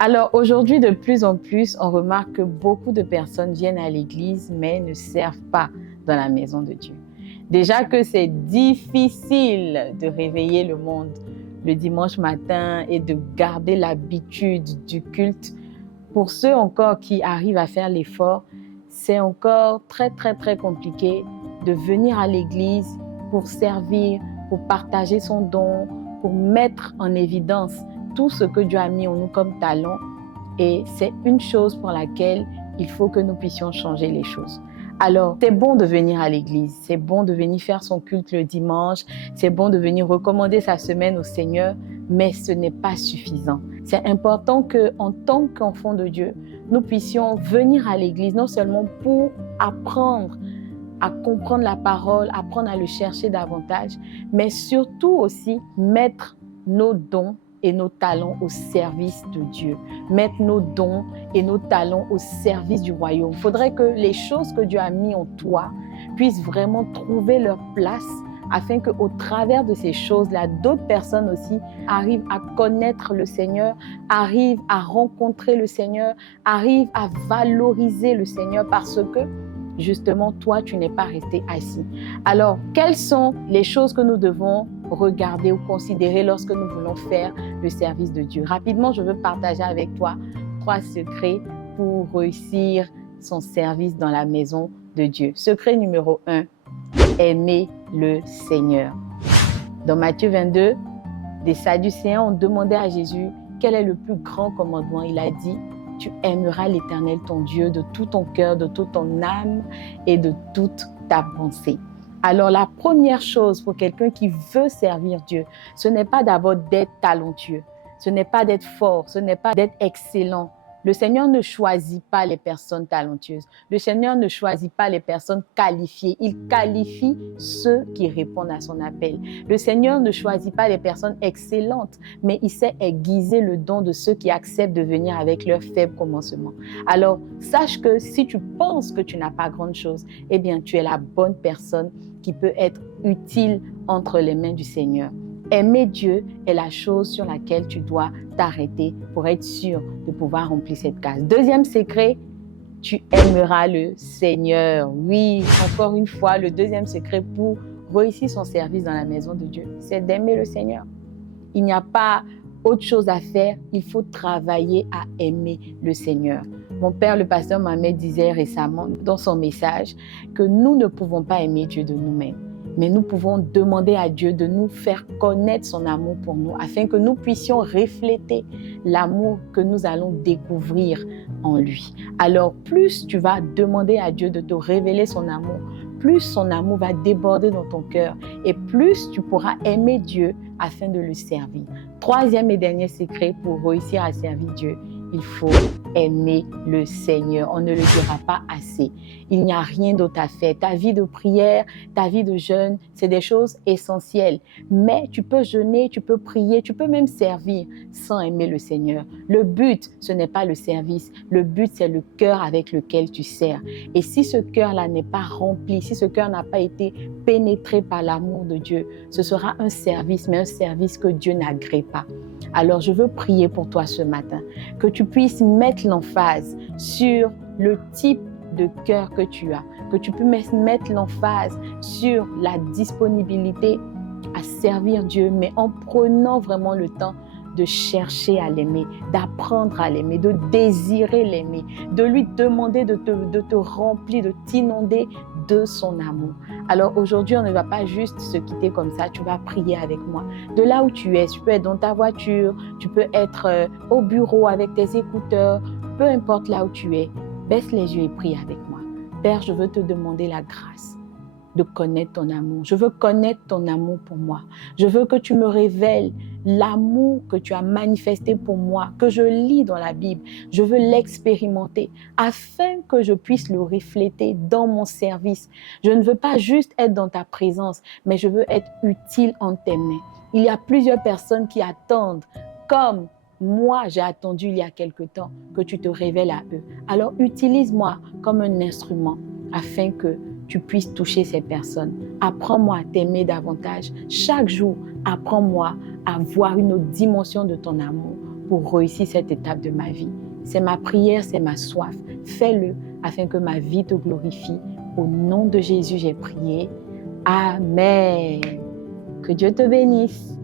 Alors aujourd'hui, de plus en plus, on remarque que beaucoup de personnes viennent à l'église, mais ne servent pas dans la maison de Dieu. Déjà que c'est difficile de réveiller le monde le dimanche matin et de garder l'habitude du culte. Pour ceux encore qui arrivent à faire l'effort, c'est encore très, très, très compliqué de venir à l'église pour servir, pour partager son don, pour mettre en évidence tout ce que Dieu a mis en nous comme talent. Et c'est une chose pour laquelle il faut que nous puissions changer les choses. Alors, c'est bon de venir à l'église, c'est bon de venir faire son culte le dimanche, c'est bon de venir recommander sa semaine au Seigneur, mais ce n'est pas suffisant. C'est important qu'en tant qu'enfants de Dieu, nous puissions venir à l'église, non seulement pour apprendre à comprendre la parole, apprendre à le chercher davantage, mais surtout aussi mettre nos dons et nos talents au service de Dieu. Mettre nos dons et nos talents au service du royaume. Il faudrait que les choses que Dieu a mis en toi puissent vraiment trouver leur place afin qu'au travers de ces choses-là, d'autres personnes aussi arrivent à connaître le Seigneur, arrivent à rencontrer le Seigneur, arrivent à valoriser le Seigneur parce que justement, toi, tu n'es pas resté assis. Alors, quelles sont les choses que nous devons regarder ou considérer lorsque nous voulons faire le service de Dieu? Rapidement, je veux partager avec toi 3 secrets pour réussir son service dans la maison de Dieu. Secret numéro 1, aimer le Seigneur. Dans Matthieu 22, des Sadducéens ont demandé à Jésus quel est le plus grand commandement. Il a dit: tu aimeras l'Éternel ton Dieu de tout ton cœur, de toute ton âme et de toute ta pensée. Alors la première chose pour quelqu'un qui veut servir Dieu, ce n'est pas d'abord d'être talentueux, ce n'est pas d'être fort, ce n'est pas d'être excellent. Le Seigneur ne choisit pas les personnes talentueuses. Le Seigneur ne choisit pas les personnes qualifiées. Il qualifie ceux qui répondent à son appel. Le Seigneur ne choisit pas les personnes excellentes, mais il sait aiguiser le don de ceux qui acceptent de venir avec leur faible commencement. Alors, sache que si tu penses que tu n'as pas grande chose, eh bien, tu es la bonne personne qui peut être utile entre les mains du Seigneur. Aimer Dieu est la chose sur laquelle tu dois t'arrêter pour être sûr de pouvoir remplir cette case. Deuxième secret, tu aimeras le Seigneur. Oui, encore une fois, le deuxième secret pour réussir son service dans la maison de Dieu, c'est d'aimer le Seigneur. Il n'y a pas autre chose à faire, il faut travailler à aimer le Seigneur. Mon père, le pasteur Mohamed, disait récemment dans son message que nous ne pouvons pas aimer Dieu de nous-mêmes. Mais nous pouvons demander à Dieu de nous faire connaître son amour pour nous, afin que nous puissions refléter l'amour que nous allons découvrir en lui. Alors, plus tu vas demander à Dieu de te révéler son amour, plus son amour va déborder dans ton cœur et plus tu pourras aimer Dieu afin de le servir. Troisième et dernier secret pour réussir à servir Dieu, il faut aimer le Seigneur. On ne le dira pas assez. Il n'y a rien d'autre à faire. Ta vie de prière, ta vie de jeûne, c'est des choses essentielles. Mais tu peux jeûner, tu peux prier, tu peux même servir sans aimer le Seigneur. Le but, ce n'est pas le service. Le but, c'est le cœur avec lequel tu sers. Et si ce cœur-là n'est pas rempli, si ce cœur n'a pas été pénétré par l'amour de Dieu, ce sera un service, mais un service que Dieu n'agrée pas. Alors, je veux prier pour toi ce matin, que tu puisses mettre l'emphase sur le type de cœur que tu as, que tu puisses mettre l'emphase sur la disponibilité à servir Dieu, mais en prenant vraiment le temps de chercher à l'aimer, d'apprendre à l'aimer, de désirer l'aimer, de lui demander de te remplir, de t'inonder de son amour. Alors aujourd'hui, on ne va pas juste se quitter comme ça, tu vas prier avec moi. De là où tu es, tu peux être dans ta voiture, tu peux être au bureau avec tes écouteurs, peu importe là où tu es, baisse les yeux et prie avec moi. Père, je veux te demander la grâce de connaître ton amour. Je veux connaître ton amour pour moi. Je veux que tu me révèles l'amour que tu as manifesté pour moi, que je lis dans la Bible. Je veux l'expérimenter afin que je puisse le refléter dans mon service. Je ne veux pas juste être dans ta présence, mais je veux être utile en tes mains. Il y a plusieurs personnes qui attendent, comme moi j'ai attendu il y a quelque temps, que tu te révèles à eux. Alors utilise-moi comme un instrument afin que tu puisses toucher ces personnes. Apprends-moi à t'aimer davantage. Chaque jour, apprends-moi à voir une autre dimension de ton amour pour réussir cette étape de ma vie. C'est ma prière, c'est ma soif. Fais-le afin que ma vie te glorifie. Au nom de Jésus, j'ai prié. Amen. Que Dieu te bénisse.